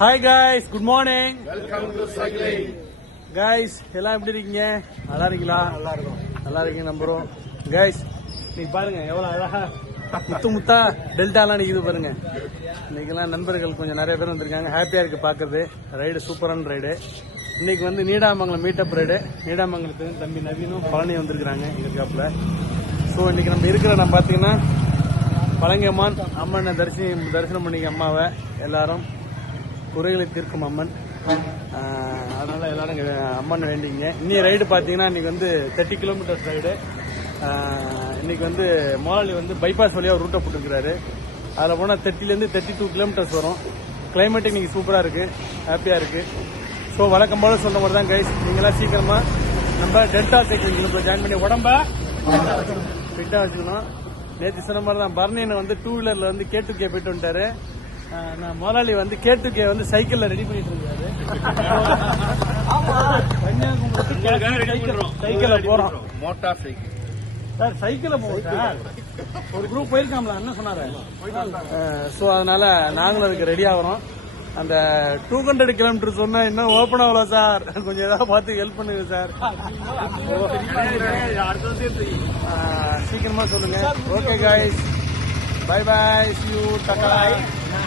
Hi guys, good morning. Welcome to cycling. Guys எல்லாம் எப்படி இருக்கீங்க? நல்லா இருக்கீங்களா? நல்லா இருக்கீங்க நம்புறோம். காய்ஸ் இன்னைக்கு பாருங்க எவ்வளவு அழகா முத்து முத்தா டெல்டாலாம் நிக்குது பாருங்க. இன்னைக்கெல்லாம் நண்பர்கள் கொஞ்சம் நிறைய பேர் வந்திருக்காங்க. ஹாப்பியா இருக்கு பாக்குறது. ரைடு சூப்பரான ரைடு. இன்னைக்கு வந்து நீடாமங்கலம் மீட்டப் ரைடு. நீடாமங்கலத்துக்கு தம்பி நவீனும் பழனி வந்திருக்காங்க எங்க காப்புல. ஸோ இன்னைக்கு நம்ம பாத்தீங்கன்னா பழங்கம்மான் அம்மனை தரிசனம் பண்ணிக்க அம்மாவை எல்லாரும் குறைகளை தீர்க்கும் அம்மன். அதனால எல்லாரும் அம்மன் வேண்டிங்க. இன்னைக்கு ரைடு பாத்தீங்கன்னா இன்னைக்கு வந்து 30 கிலோமீட்டர்ஸ் ரைடு. இன்னைக்கு வந்து மோலாலி வந்து பைபாஸ் வழியா ஒரு ரூட்டை போட்டுருக்காரு. அதில் போனால் 30லேருந்து 32 கிலோமீட்டர்ஸ் வரும். கிளைமேட் இன்னைக்கு சூப்பராக இருக்கு, ஹாப்பியா இருக்கு. ஸோ வழக்கம் போல சொல்ற மாதிரி தான் கைஸ், நீங்களாம் சீக்கிரமா நம்ம டெல்டா சைக்கிள் குரூப்ல ஜாயின் பண்ணி உடம்ப ஃபிட்டா வச்சுக்கணும். நேற்று சொன்ன மாதிரி தான் பர்னியனை வந்து 2 வீலர்ல வந்து K2K போயிட்டு வந்துட்டாரு. நான் முதலாளி வந்து K2K வந்து சைக்கிள்ல ரெடி பண்ணிட்டு இருக்காரு. சைக்கிள்ல போறோம். மோட்டார் சைக்கிள் சார் சைக்கிள்ல போவோம் சார். ஒரு குரூப் போயிருக்காங்களா என்ன சொன்னாரு. ஸோ அதனால நாங்களும் அதுக்கு ரெடி ஆகிறோம். அந்த 200 கிலோமீட்டர் சொன்னா இன்னும் ஓப்பன் ஆகல சார். கொஞ்சம் ஏதாவது பார்த்து ஹெல்ப் பண்ணுங்க சார். சீக்கிரமா சொல்லுங்க. Okay guys, bye bye, see you, Tata.